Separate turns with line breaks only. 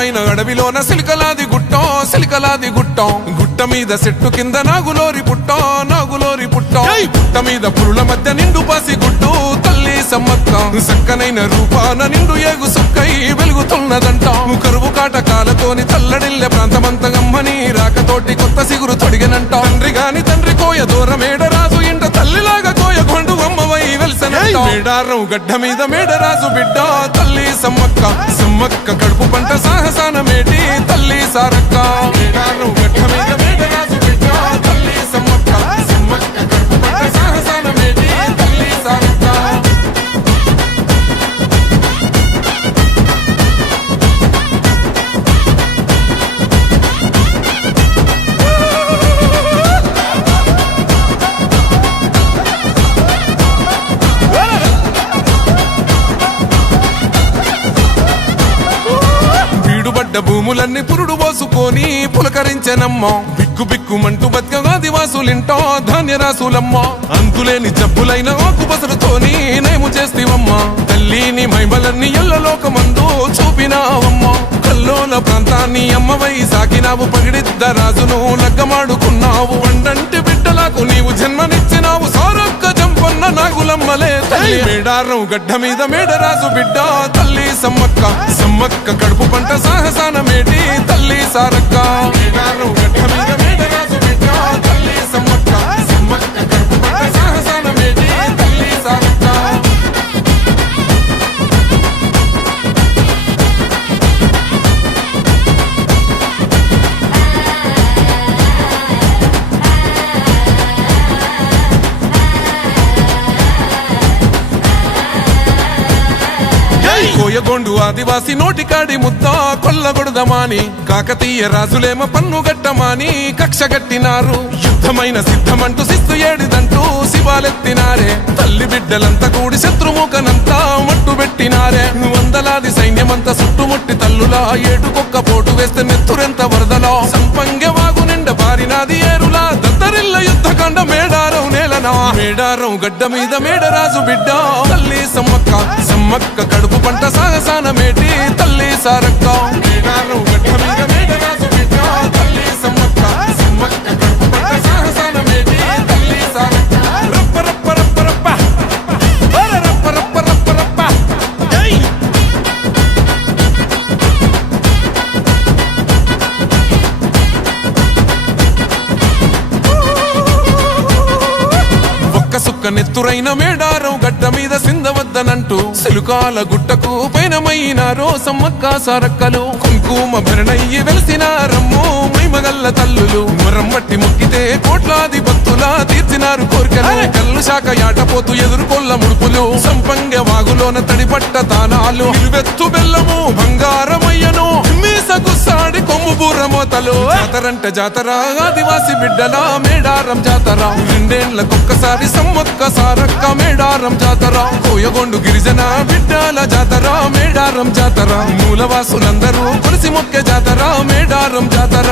అందమైన అడవిలోన సిలికలాది గుట్టం సిలికలాది గుట్టం. గుట్ట మీద చెట్టు కింద నాగులోరి పుట్టం నాగులోరి పుట్టం. పుట్ట మీద పురుల మధ్య నిండు పాసి గుట్టు తల్లి సమ్మక్క. సక్కనైన రూపాన నిండు ఏగు సుక్కై వెలుగుతున్నదంట. కరువు కాటకాలతోని తల్లడిల్లె ప్రాంతమంతగమ్మని రాకతోటి కొత్త సిగురు తొడిగినంట. తండ్రి గాని తండ్రి కోయ దూరమేడ రాజు ఇంట తల్లిలాగా కోయ కొండు అమ్మవై వెలిసనంట. మేడారం గడ్డ మీద మేడరాజు బిడ్డ తల్లి సమ్మక్క. సమ్మక్క కడుపు పంట సాహసానమేటి తల్లి సారక్క. భూములన్నీ పురుడు పోసుకొని పులకరించెనమ్మ. బిక్కు బిక్కుమంటూ బతుకగా దివాసులింటో ధాన్యరాసులమ్మ అంతులేని జబ్బులైన ఆకు బసరుతోని నేము చేస్తేవమ్మ. తల్లిని మైమలన్నీ ఎల్లలోకమందు చూపినావమ్మ. కల్లోల ప్రాంతాన్ని అమ్మవై సాకినావు పగిడిద్ద రాజును లగ్గమాడుకున్నావు. వండంటి బిడ్డలకు నీవు జన్మనిచ్చినావు. సారొక్క జంపన్న నాగులమ్మలే తల్లి. మేడారం గడ్డ మీద మేడరాజు బిడ్డ తల్లి సమ్మక్క. సమ్మక్క కడుపు పంట తల్లి కోయగొండు ఆదివాసి నోటికాడి ముద్ద కొల్లగొడదమాని కాకతీయ రాజులేమ పన్ను గట్టమాని. కక్ష గట్టినారు. యుద్ధమైన సిద్ధమంటూ శిస్తు ఏడిదంటూ శివాలెత్తినారే. తల్లి బిడ్డలంతా కూడి శత్రుముఖనంతా మట్టు పెట్టినారే. వందలాది సైన్యమంతా చుట్టుముట్టి తల్లులా ఏటుకొక్క పోటు వేస్తే నెత్తురెంత వరదలో. సంపంగె వాగు నిండ బారినాది ఏరులా. దత్తరిల్ల యుద్ధకాండ మేడారం నేలనా. మేడారం గడ్డ మీద మేడరాజు బిడ్డ. తల్లి సమ్మక్క మక్క కడుపు పంట సాగసానమేటి తల్లి సారక్క? ఒక్క నెత్తురైన మేడారం గడ్డ మీద సిందవద్దనంటూ సిలుకాల గుట్టకు పైనమైనారో సమ్మక్క సారక్కలు కుంకుమ భరణయ్యి వెలిసిన రమ్ము మైమగల్ల తల్లులు మరమ్మట్టి మొక్కితే కోట్లాది భక్తులా తీర్చినారు కోరికలు. కల్లు శాఖ యాటపోతూ ఎదుర్కొల్ల ముడుపులు. సంపంగ వాగులోన తడిపట్ట తానాలు. నిలువెత్తు బెల్లము బంగారమయ్యను. మోతలు. జాతరంట జాతర ఆదివాసి బిడ్డల మేడారం జాతర. రెండేళ్ళకొక్కసారి సమ్మక్క సారక్క మేడారం జాతర. కోయగొండు గిరిజన బిడ్డల జాతర మేడారం జాతర. మూలవాసులందరూ కొలిసి మొక్క జాతర మేడారం జాతర.